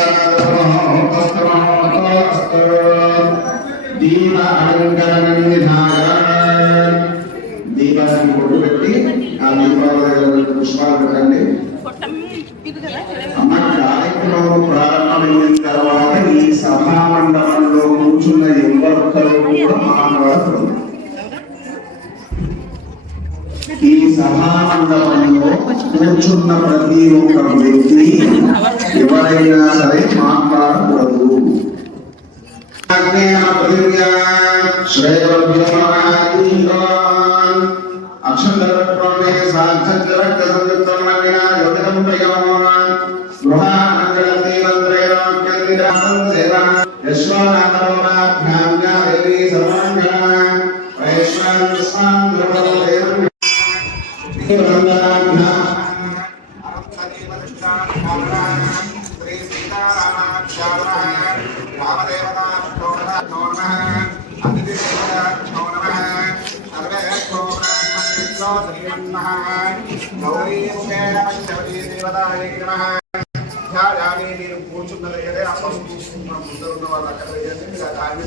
Obrigado. అక్షంతరత్వమే సాక్షరక్త సంయుక్తం Magna యోగం ప్రయోగం గృహానంగళతి మంత్రేణాఖ్యంతిరాసం సేవా యశ్వానాథరోమాభ్యాం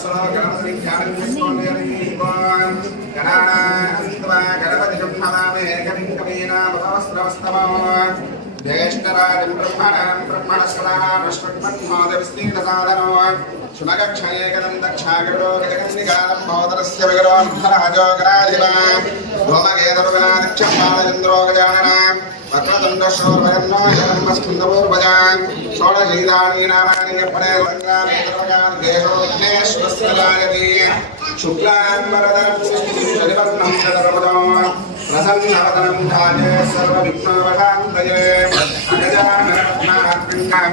ఆ దాని పైన అక్షతల పట్టుకోండి మనసులో గణపతి ధ్యానం చేసుకోండి గణానాన్వా జ్యేష్ఠరాజం బ్రహ్మణాం బ్రహ్మణస్పదః శునగక్షయేకదం దక్షాగరో గరాధిప గోమగేదరుగణాదిత్యం షోడశీలాని నామాని ఎప్పడే రంగాని చదరపదం ప్రసన్నవదనం ధాన్యే సర్వవిఘ్నోపశాంతయే అగజానరత్నాత్మనాం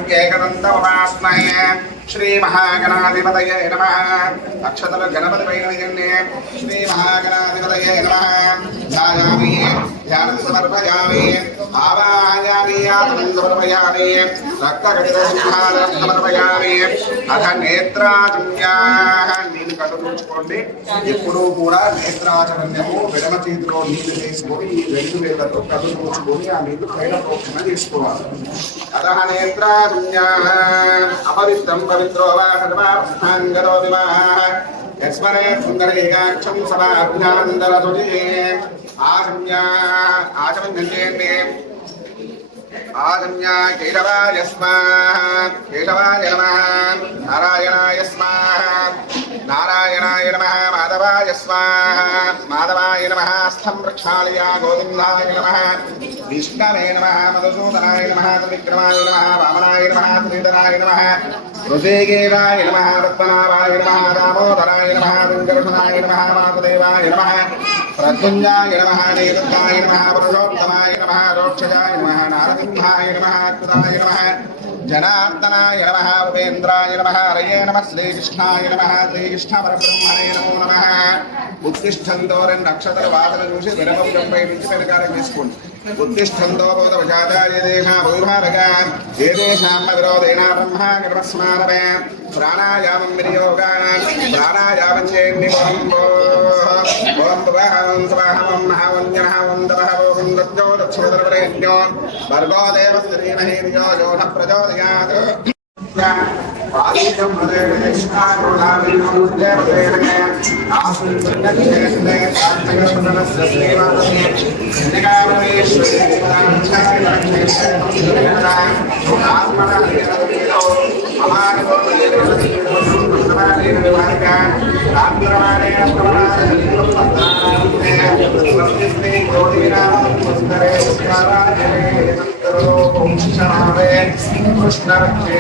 శ్రీ మహాగణాధిపతయే నమ అక్షతలు గణపతి పైన వేయండి శ్రీ మహాగణాధిపతయే నమ ధ్యాయామి ధ్యానం సమర్పయామి ఆవాహయామి ఆత్మం సమర్పయామి రక్తగతిరసింహారం సమర్పయామి అథ నేత్రాచమ్యా నీళ్ళు కట్టు తుడుచుకోండి ఎప్పుడూ కూడా నేత్రాచరణ్యము విడమ చేతిలో నీళ్ళు తీసుకొని ఈ రెండు వేళ్ళతో కళ్ళు తుడుచుకొని ఆ నీళ్ళు పైన ప్రోక్షణ చేసుకోవాలి. అతః నేత్రాచమ్యా అపవిత్రం పవిత్రో వా సర్వాస్థాంగతో వివాహ యస్మరే సుందరేకాక్షం సమాజ్ఞానందరతుజే ఆశమ్య ఆచమన్యండి ఆగమ్య కేశవాయ స్మాత్ కేశవాయ నమ నారాయణాయ స్మాత్ నారాయణాయ నమ మాధవాయ స్మాత్ మాధవాయ నమ స్థం ప్రక్షాళయ గోవిందాయ నమ విష్ణవే నమ మధుసూదనాయ నమ త్రివిక్రమాయ నమ వామనాయ నమ శ్రీధరాయ నమ. ఋషికేరాయ నమ రత్నారాయ నమ దామోదరాయ నమ దుర్గర్షణాయ నమ వాసుదేవాయ నమ ప్రద్యుంజాయ నమ నేతృత్వాయ నమ పురుషోత్తమాయ నమ రోక్షజాయ నమ నారసింహాయ నమ కృతాయ నమ జనార్దనాయ నమ ఉపేంద్రాయ నమ హరయే నమ శ్రీకృష్ణాయ నమ శ్రీకృష్ణ పరబ్రహ్మణే నమో నమ. ఉత్తిష్టంతో రెండు అక్షతల వాదన చూసి విరమం డెబ్బై నుంచి వెనకాల తీసుకోండి. ఉత్తిష్టంతో ప్రాణాయామం వినియోగాన్ ప్రాణాయామం చేయండి ఓం ఓం భువహం స్వహం మహావంజనః వందనః ఓం భర్గో యో న ईशावे कृष्णरक्षे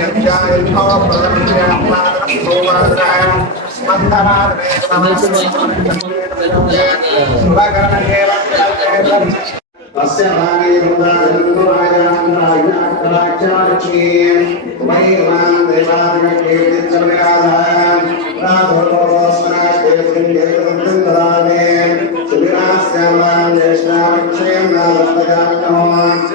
अस्य भागे बृहदाजन्दुराजान्तराज्ञाकराक्षालक्ष्मी वैवान् देवादिकेतिचर्याधान् राधोरोस्मनाश्चेतुन्दे सुविनास्यामान् देशाक्षयं नादस्तगाक्षमान्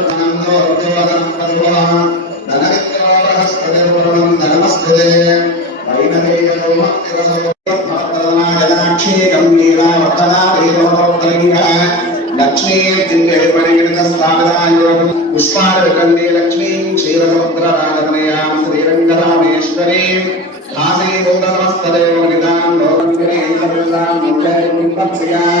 పుష్పాలకండే లక్ష్మీం క్షీరసముద్రరాగమనయాం శ్రీరంగరామేశ్వరీం కాశీ భూగమస్తదేవ నిదాం లోకంగరేంద్రలాం ముఖ్యం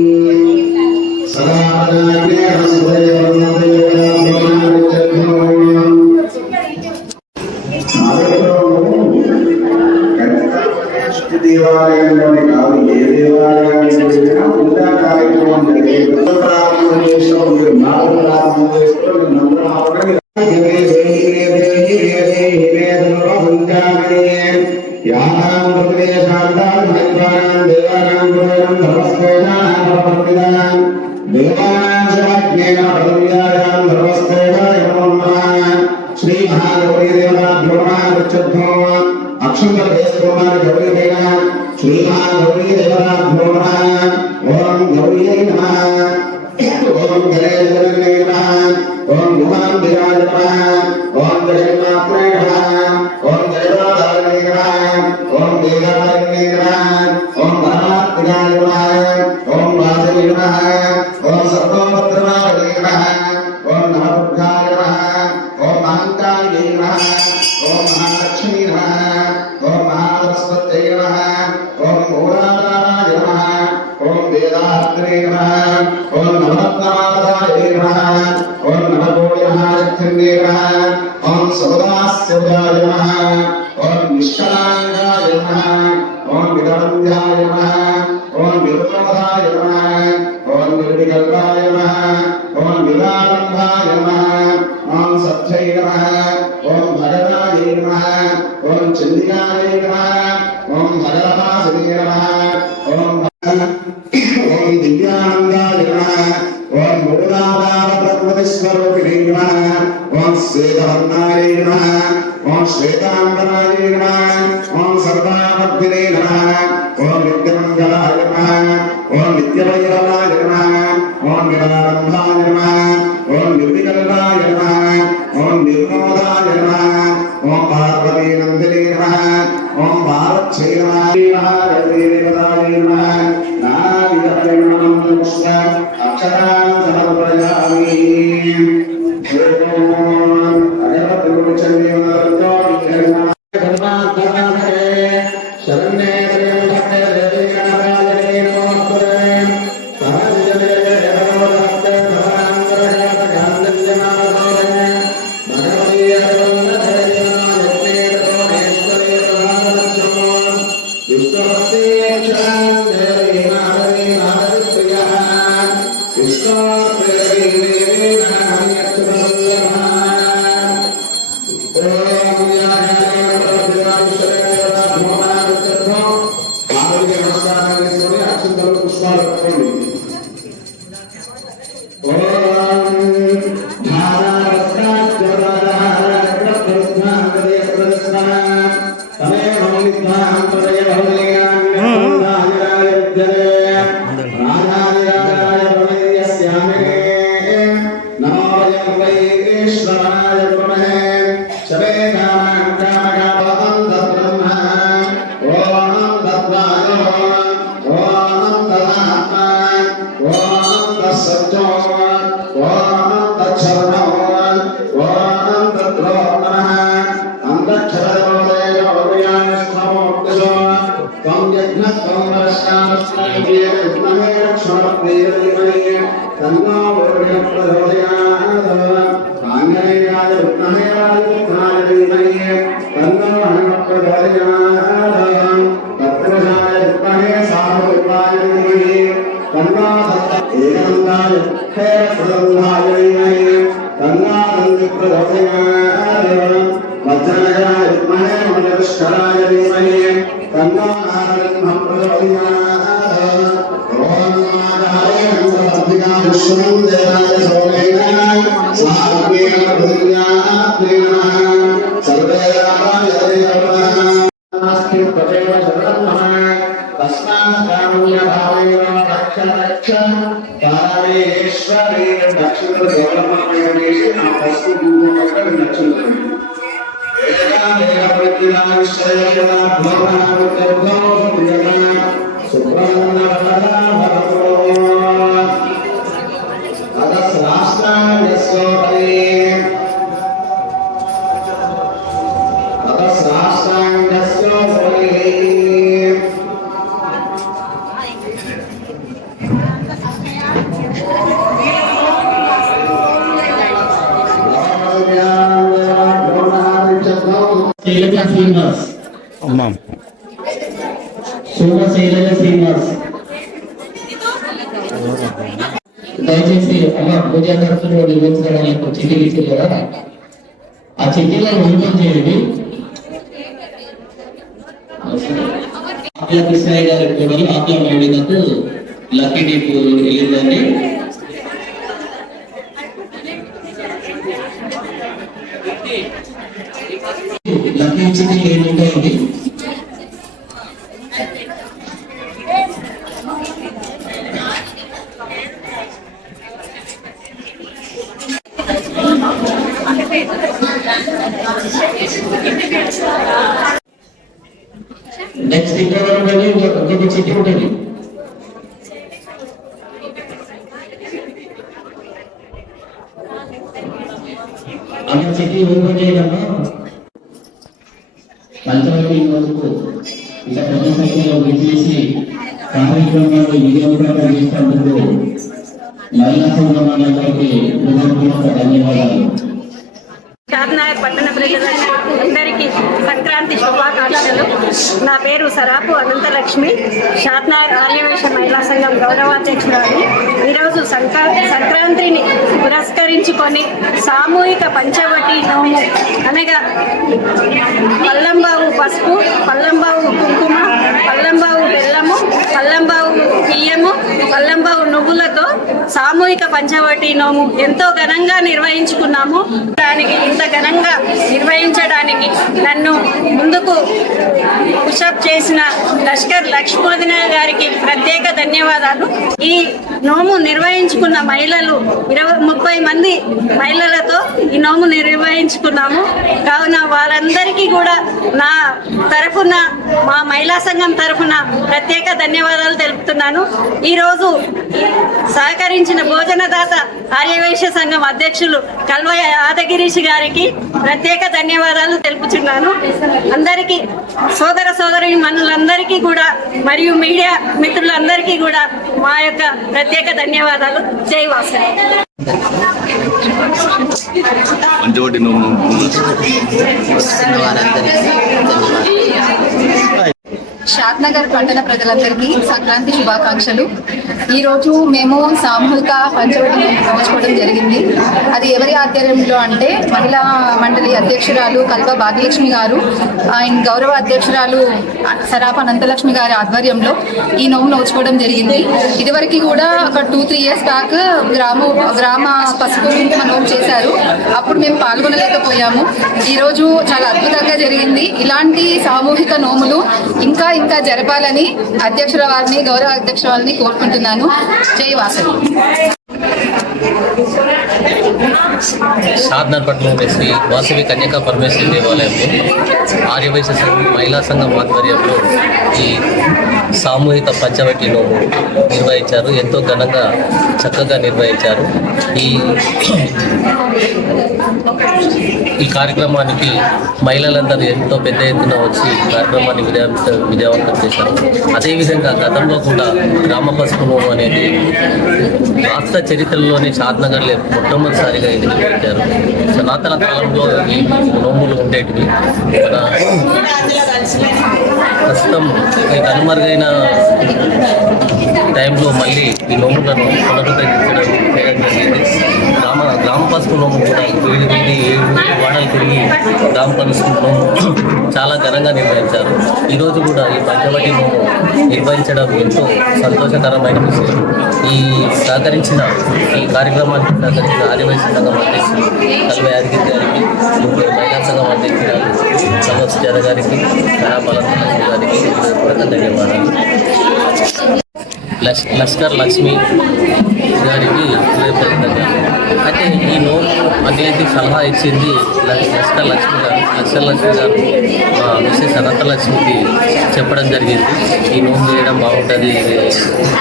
ॐ सर्वं చెందినారే కదా. You. ಆಚರಣೆ ಸೂರ್ಯ ಅಕ್ಷರಗಳು ಪುಷ್ಪಾರ್ಪಣೆ Sudha Sudha Sudha Shailaja Srinivas. సోమ శైలజ శ్రీనివాస్. దయచేసి అమ్మ పూజా ఖర్చులు నిర్మించడానికి కదా ఆ చిట్టిలో ఓపెన్ చేయండి. ఆకుల కృష్ణయ్య గారి కోడలు ఆకుల మేడినకు లక్కీ డీప్ వెళ్ళిందండి. తగ్గించింది ఏమిటంటే అండి విజయవంతంగా చేసినందుకు మహిళా సంఘమానందరికీ హృదయపూర్వక ధన్యవాదాలు చార్నాయక్ పట్టణ ప్రజలందరికీ సంక్రాంతి శుభాకాంక్షలు. నా పేరు సరాపు అనంతలక్ష్మి. షాద్నాయక్ ఆర్యవేశ మహిళా సంఘం గౌరవాధ్యక్షురాలు. ఈరోజు సంక్రా సంక్రాంతిని పురస్కరించుకొని సామూహిక పంచవటి నోము అనగా పల్లంబావు పసుపు పల్లంబావు కుంకుమ పల్లంబావు బెల్లము పల్లంబావు బియ్యము పల్లంబావు నువ్వులతో సామూహిక పంచవటి నోము ఎంతో ఘనంగా నిర్వహించుకున్నాము. దానికి ఇంత ఘనంగా నిర్వహించడానికి నన్ను ముందుకు పుషప్ చేసిన లష్కర్ లక్ష్మోదిన గారికి ప్రత్యేక ధన్యవాదాలు. ఈ నోము నిర్వహించుకున్న మహిళలు ఇరవై ముప్పై మంది మహిళలతో ఈ నోము నిర్వహించుకున్నాము. కావున వారందరికీ కూడా నా తరఫున మా మహిళా సంఘం తరఫున ప్రత్యేక ధన్యవాదాలు తెలుపుతున్నాను. ఈరోజు సహకరించిన భోజనదాత ఆర్యవైశ్య సంఘం అధ్యక్షులు కల్వ యాదగిరీష్ గారికి ప్రత్యేక ధన్యవాదాలు తెలుపుచున్నాను. అందరికీ సోదర సోదరి మనులందరికీ కూడా మరియు మీడియా మిత్రులందరికీ కూడా మా యొక్క ప్రత్యేక ధన్యవాదాలు. జై వాసవి పంచవటి వారందరికీ ధన్యవాదాలు. షాద్నగర్ పట్టణ ప్రజలందరికీ సంక్రాంతి శుభాకాంక్షలు. ఈరోజు మేము సామూహిక పంచవటి నోచుకోవడం జరిగింది. అది ఎవరి ఆధ్వర్యంలో అంటే మహిళా మండలి అధ్యక్షురాలు కల్వ భాగ్యలక్ష్మి గారు ఆయన గౌరవ అధ్యక్షురాలు సరాప అనంతలక్ష్మి గారి ఆధ్వర్యంలో ఈ నోము నోచుకోవడం జరిగింది. ఇదివరకు కూడా ఒక టూ త్రీ ఇయర్స్ బ్యాక్ గ్రామ గ్రామ పసుపు నోము చేశారు. అప్పుడు మేము పాల్గొనలేకపోయాము. ఈరోజు చాలా అద్భుతంగా జరిగింది. ఇలాంటి సామూహిక నోములు ఇంకా ఇంకా జరపాలని అధ్యక్షుల వారిని గౌరవ అధ్యక్షుల వారిని కోరుకుంటున్నాను. జై వాసవి షాద్నర్ పట్టణంలోని శ్రీ వాసవి కన్యకా పరమేశ్వరి దేవాలయంలో ఆర్యవైశ్య సంఘం మహిళా సంఘం ఆధ్వర్యంలో ఈ సామూహిక పంచవటి నోము నిర్వహించారు. ఎంతో ఘనంగా చక్కగా నిర్వహించారు. ఈ ఈ కార్యక్రమానికి మహిళలందరూ ఎంతో పెద్ద ఎత్తున వచ్చి కార్యక్రమాన్ని విజయ విజయవంతం చేశారు. అదేవిధంగా గతంలో కూడా గ్రామ పసుపు నోము అనేది రాష్ట్ర చరిత్రలోనే షాద్నగర్లో మొట్టమొదటిసారిగా ఇది నిర్వహించారు సనాతన కాలంలో ఈ నోములు ఉండేటివి. ప్రస్తుతం ఈ కనుమరుగైన టైంలో మళ్ళీ ఈ నోములను పునరుద్ధరించడం చేయడం జరిగింది. గ్రామ గ్రామ పసుపు నోము కూడా వీడి వీడి ఏడు వాడలు తిరిగి గ్రామ పసుపు నోము చాలా ఘనంగా నిర్వహించారు. ఈరోజు కూడా ఈ పంచవటి నోము నిర్వహించడం ఎంతో సంతోషకరమైన విషయం. ఈ సహకరించిన ఈ కార్యక్రమానికి సహకరించిన ఆదివాసీ సంఘం అధ్యక్షులు కల్వ యాదగిరి గారికి ముగ్గురు మహిళా సంఘం అధ్యక్షురాలు సమస్య గారికి కళాపాలంత గారికి హృదయపూర్వక ధన్యవాదాలు లస్కర్ లక్ష్మి గారికి హృదయపూర్వక అయితే ఈ నోట్ అనేది సలహా ఇచ్చింది లస్కర్ లక్ష్మి గారు లష్కర్ లక్ష్మి గారు మిస్సెస్ అనంత లక్ష్మికి చెప్పడం జరిగింది ఈ నోట్ చేయడం బాగుంటుంది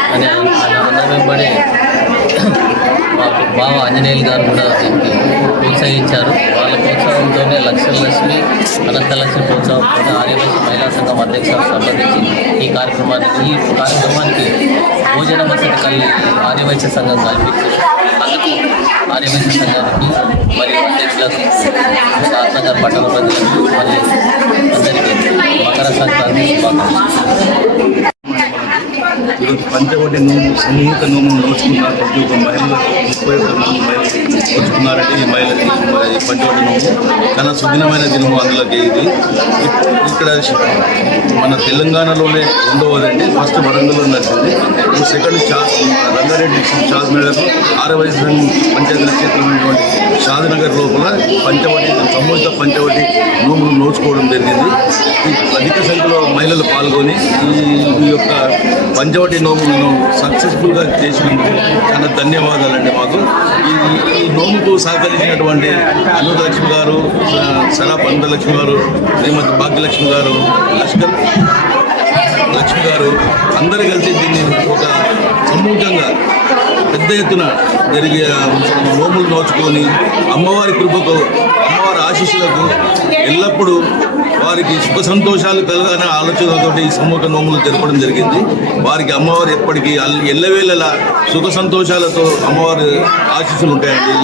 అని అన్న అన్న వెంబడే మాకు బావ ఆంజనేయులు గారు కూడా దీనికి ప్రోత్సహించారు. వాళ్ళ ప్రోత్సాహంతోనే లక్ష్మీ అనంతలక్ష్మి అనంత లక్ష్మి ప్రోత్సాహంతో ఆర్యవైశ్య మహిళా సంఘం అధ్యక్షులకు సంబంధించి ఈ కార్యక్రమానికి ఈ కార్యక్రమానికి భోజన వసతి కలిగి ఆర్యవైశ్య సంఘం కల్పించి అందుకు ఆర్యవైశ్య సంఘానికి మరియు అధ్యక్షులకు సాత్నగర్ పట్టణ ప్రజలకు మరియు అందరికీ మకర సంక్రాంతి శుభాకాంక్షలు. ఈరోజు పంచవటి నోము సమూహిక నోము నోచుకున్న ప్రతి ఒక్క మహిళలకు ముప్పై ఒక్క మంది పంచుకున్నారంటే వచ్చుకున్నారంటే ఈ మహిళ ఈ పంచవటి నోము చాలా సుదినమైన దినము అందులోకి ఇది. ఇక్కడ మన తెలంగాణలోనే రెండవదండి. ఫస్ట్ వరంగల్లో నడిచింది ఇప్పుడు సెకండ్ షా రంగారెడ్డి చార్జ్ నగర్ ఆరవై పంచాయతీ క్షేత్రమైనటువంటి షాద్నగర్ లోపల పంచవటి సంబంధిత పంచవటి నోములు నోచుకోవడం జరిగింది. ఈ అధిక సంఖ్యలో మహిళలు పాల్గొని ఈ ఈ యొక్క పంచవటి నోములను సక్సెస్ఫుల్గా చేసినందుకు చాలా ధన్యవాదాలండి మాకు. ఈ నోముకు సహకరించినటువంటి అనులక్ష్మి గారు సరా పందలక్ష్మి గారు శ్రీమతి భాగ్యలక్ష్మి గారు లష్కర్ లక్ష్మి గారు అందరూ కలిసి దీన్ని ఒక సమూహంగా పెద్ద ఎత్తున జరిగే నోములు నోచుకొని అమ్మవారి కృపకు అమ్మవారి ఆశీస్సులకు ఎల్లప్పుడూ వారికి సుఖ సంతోషాలు కలగానే ఆలోచనలతో ఈ సమూహ నోములు జరపడం జరిగింది. వారికి అమ్మవారు ఎప్పటికీ అల్- ఎల్లవేళలా సుఖ సంతోషాలతో అమ్మవారి ఆశీస్సులు ఉంటాయండి.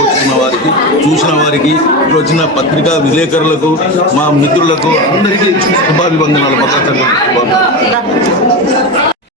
వచ్చిన వారికి చూసిన వారికి ఇప్పుడు వచ్చిన పత్రికా విలేకరులకు మా మిత్రులకు అందరికీ శుభాభివందనాలు భద్రత